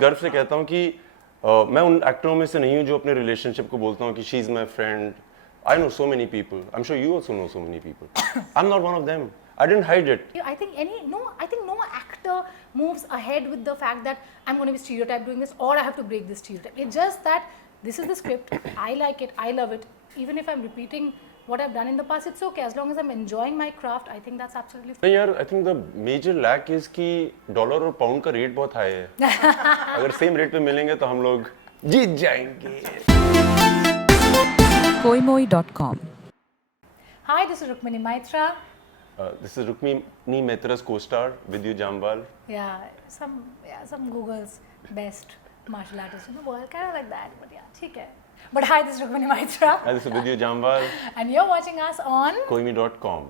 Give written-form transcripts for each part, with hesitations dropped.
गर्व से कहता हूँ कि मैं उन एक्टरों में से नहीं हूँ जो अपने रिलेशनशिप को बोलता हूँ कि she is my friend. I know so many people. I'm sure you also know so many people. I'm not one of them. I didn't hide it. I think no actor moves ahead with the fact that I'm going to be stereotyped doing this or I have to break this stereotype. It's just that this is the script. I like it. I love it. Even if I'm repeating what I've done in the past, it's okay. As long as I'm enjoying my craft, I think that's absolutely fine. नहीं यार, I think the major lack is कि dollar और pound का rate बहुत high है. अगर same rate पे मिलेंगे तो हम लोग जीत जाएंगे. Koimoi.com. Hi, this is Rukmini Maitra. This is Rukmini Maitra's co-star Vidyut Jammwal. Some Google's best martial artist in the world, kind of like that. But yeah, ठीक है. But hi, this is Rukmini Maitra. Hi, this is Vidyut Jammwal. And you're watching us on Koimoi.com.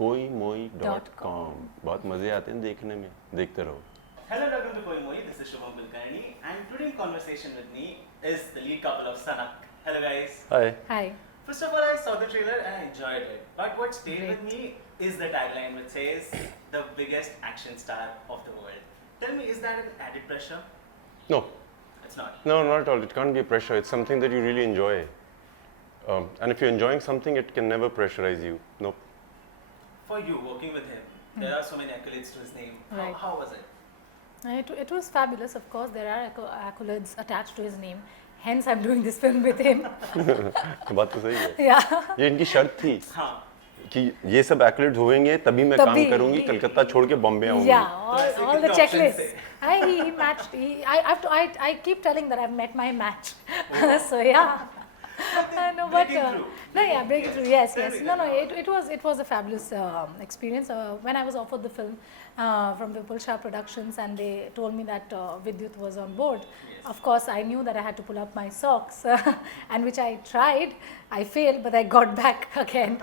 Koimoi.com. बहुत मजे आते हैं देखने में. देखते रहो. Hello, welcome to Koimoi. This is Shubham Kulkarni, and today in conversation with me is the lead couple of Sanak. Hello, guys. Hi. Hi. First of all, I saw the trailer and I enjoyed it. But what stayed with me is the tagline, which says the biggest action star of the world. Tell me, is that an added pressure? No. It's not. No, not at all. It can't be a pressure. It's something that you really enjoy. And if you're enjoying something, it can never pressurize you. Nope. For you, working with him, there are so many accolades to his name. Right. How was it? It was fabulous. Of course, there are accolades attached to his name. Hence, I'm doing this film with him. बात तो सही है. Yeah. ये इनकी शर्त थी हाँ. कि ये सब एक्colades होंगे तभी मैं काम करूंगी. कलकत्ता छोड़ के बॉम्बे आऊंगी. Yeah, all the checklists. He matched. I keep telling that I've met my match. So yeah. No, but breaking through. Yes. No. It was a fabulous experience. When I was offered the film from Vipul Shah Productions, and they told me that Vidyut was on board. Yes. Of course, I knew that I had to pull up my socks, and which I tried. I failed, but I got back again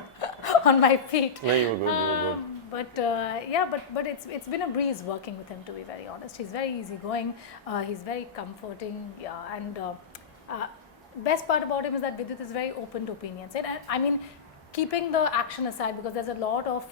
on my feet. No, you were good. But it's been a breeze working with him, to be very honest. He's very easygoing. He's very comforting. Yeah, and best part about him is that Vidyut is very open to opinions. And I mean, keeping the action aside, because there's a lot of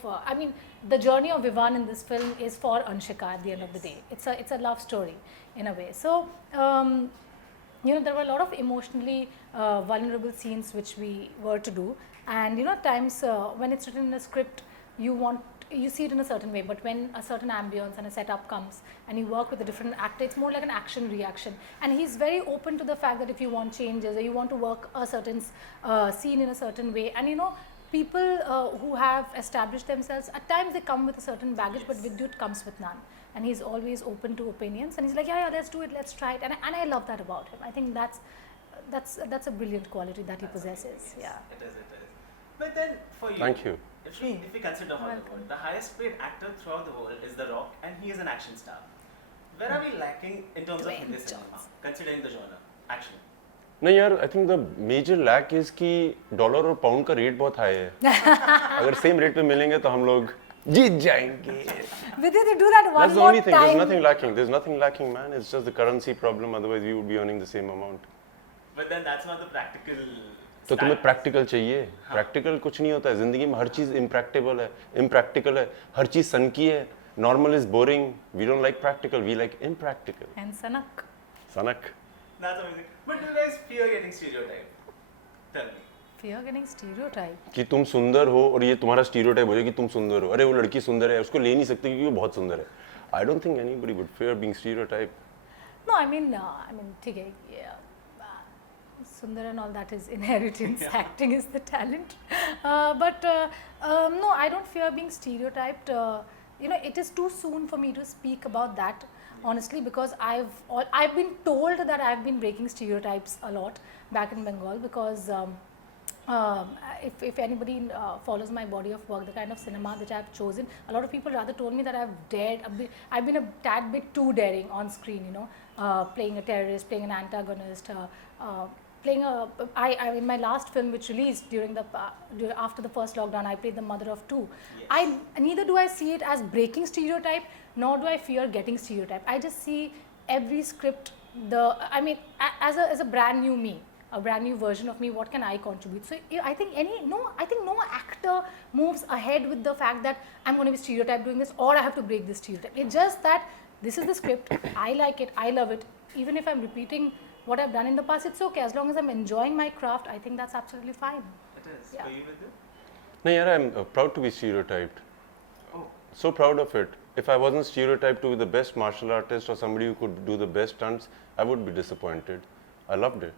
the journey of Vivan in this film is for Anshika at the end of the day. It's a love story in a way. So there were a lot of emotionally vulnerable scenes which we were to do, and times when it's written in a script, you see it in a certain way, but when a certain ambience and a setup comes and you work with a different actor, it's more like an action reaction. And he's very open to the fact that if you want changes or you want to work a certain scene in a certain way, and people who have established themselves, at times they come with a certain baggage, but Vidyut comes with none. And he's always open to opinions, and he's like, yeah, let's do it, let's try it. And I love that about him. I think that's a brilliant quality that he possesses. Yes, Yeah. it is. But then for you, Thank you. If we consider Hollywood, the highest paid actor throughout the world is The Rock, and he is an action star. Where are we lacking in terms of Hindi cinema, considering the genre, action? नहीं यार, I think the major lack is कि dollar और pound का rate बहुत high है. अगर same rate पे मिलेंगे तो हम लोग जीत जाएंगे. Vidyut, you do that one That's the more only thing. time. There's nothing lacking, man. It's just the currency problem. Otherwise, we would be earning the same amount. But then that's not the practical. तो तुम्हें practical चाहिए. Practical कुछ नहीं होता है जिंदगी में. हर चीज इम्प्रैक्टिकल है. हर चीज सन की है. Normal is boring. We don't like practical. We like impractical. And Sanak. That's amazing. But do you guys fear getting stereotyped? Tell me. Fear getting stereotyped. कि तुम सुंदर हो और ये तुम्हारा स्टीरियोटाइप हो जाए कि तुम सुंदर हो. अरे वो लड़की सुंदर है, उसको ले नहीं सकते क्योंकि वो बहुत सुंदर है. I don't think anybody would fear being stereotyped. No, I mean, ठीक है. Yeah. Sundar and all that is inheritance. Acting is the talent. No, I don't fear being stereotyped. It is too soon for me to speak about that, honestly, because I've been told that I've been breaking stereotypes a lot back in Bengal, because if anybody follows my body of work, the kind of cinema that I've chosen, a lot of people rather told me that I've been a tad bit too daring on screen, playing a terrorist, playing an antagonist, in my last film which released after the first lockdown, I played the mother of two. Yes. Neither do I see it as breaking stereotype, nor do I fear getting stereotype. I just see every script, as a brand new me, a brand new version of me. What can I contribute? So I think no actor moves ahead with the fact that I'm going to be stereotyped doing this or I have to break this stereotype. It's just that this is the script, I like it, I love it. Even if I'm repeating what I've done in the past, it's okay. As long as I'm enjoying my craft, I think that's absolutely fine. It is. Yeah. For you, Vidyu? No, yeah, I'm proud to be stereotyped. Oh, So proud of it. If I wasn't stereotyped to be the best martial artist or somebody who could do the best stunts, I would be disappointed. I loved it.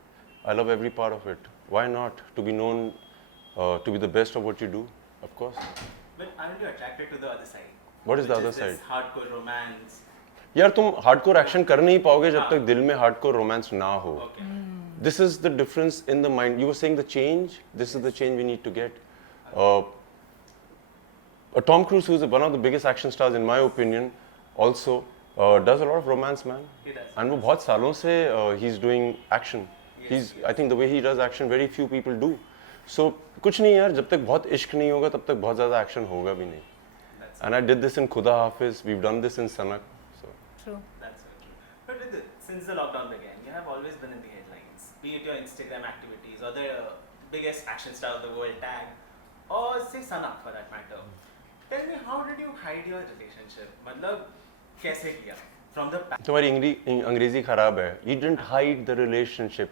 I love every part of it. Why not? To be known, to be the best of what you do, of course. but aren't you attracted to the other side? What is the Which other this side? Hardcore romance. यार तुम hardcore action कर नहीं पाओगे जब तक दिल में hardcore romance ना हो. Okay. This is the difference in the mind. You were saying the change. This is the change we need to get. Tom Cruise, who is one of the biggest action stars in my opinion, also does a lot of romance, man. He does. And वो बहुत सालों से he's doing action. Yes, I think the way he does action, very few people do. So कुछ नहीं यार, जब तक बहुत इश्क नहीं होगा तब तक बहुत ज़्यादा action होगा भी नहीं. That's And I did this in Khuda Hafiz. We've done this in Sanak. So True. That's so true. But Vidyu, since the lockdown began, you have always been in the headlines. Be it your Instagram activities or the biggest action star of the world tag, or say Sanak for that matter. Tell me, how did you hide your relationship? मतलब कैसे किया? From the past. तुम्हारी अंग्रेजी खराब है. You didn't hide the relationship.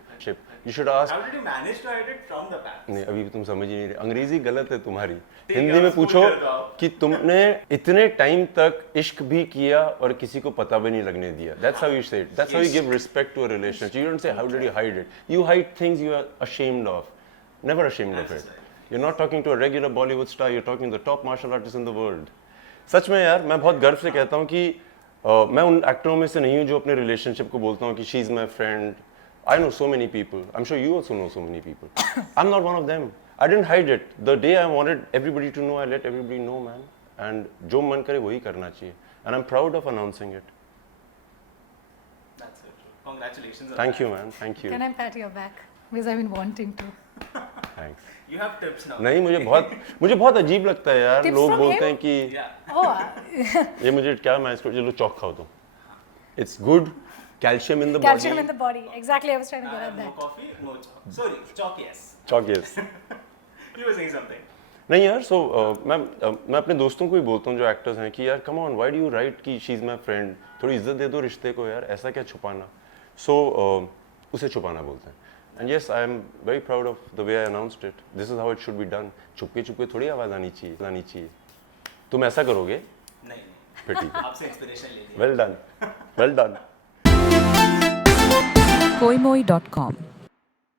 You should ask. How did you manage to hide it from the past? नहीं अभी तुम समझ ही नहीं रहे. अंग्रेजी गलत है तुम्हारी. ठीक है, हिंदी में स्कूल पूछो कर दो आप. कि तुमने इतने टाइम तक इश्क भी किया और किसी को पता भी नहीं लगने दिया. That's how you say it. That's how you give respect to a relationship. You don't say how did you hide it. You hide things you are ashamed of. Never ashamed of it. You're not talking to a regular Bollywood star. You're talking to the top martial artist in the world. सच में यार मैं बहुत गर्व से कहता हूँ कि मैं उन एक्टरों में से नहीं हूँ जो अपने रिलेशनशिप को बोलता हूँ कि she is my friend. I know so many people. I'm sure you also know so many people. I'm not one of them. I didn't hide it. The day I wanted everybody to know, I let everybody know, man. And जो मन करे वही करना चाहिए. And I'm proud of announcing it. That's so true. Congratulations on Thank that. you, man. Thank you. Can I pat your back? Because I've been wanting to. Thanks. You have tips now. नहीं मुझे बहुत अजीब लगता है यार. Tips लोग from बोलते him? हैं कि Yeah. Oh, ये मुझे क्या मैं इसको चलो चौक खाओ तुम. It's good. Calcium in the calcium body. in the body. Exactly, I was trying to get at No that. coffee, no chalk. Sorry, chalk yes. Chalk yes. You were saying something. नहीं यार मैं अपने दोस्तों को ही बोलता हूँ जो actors हैं कि यार come on why do you right कि शी इज़ माई फ्रेंड. थोड़ी इज्जत दे दो रिश्ते को यार. ऐसा क्या छुपाना. सो उसे छुपाना बोलते हैं. And yes I am very proud of the way I announced it. This is how it should be done. चुपके थोड़ी आवाज़ आनी चाहिए. तुम ऐसा करोगे नहीं. फिर ठीक है. आपसे इंस्पिरेशन ले लिया. Well done. Koimoi.com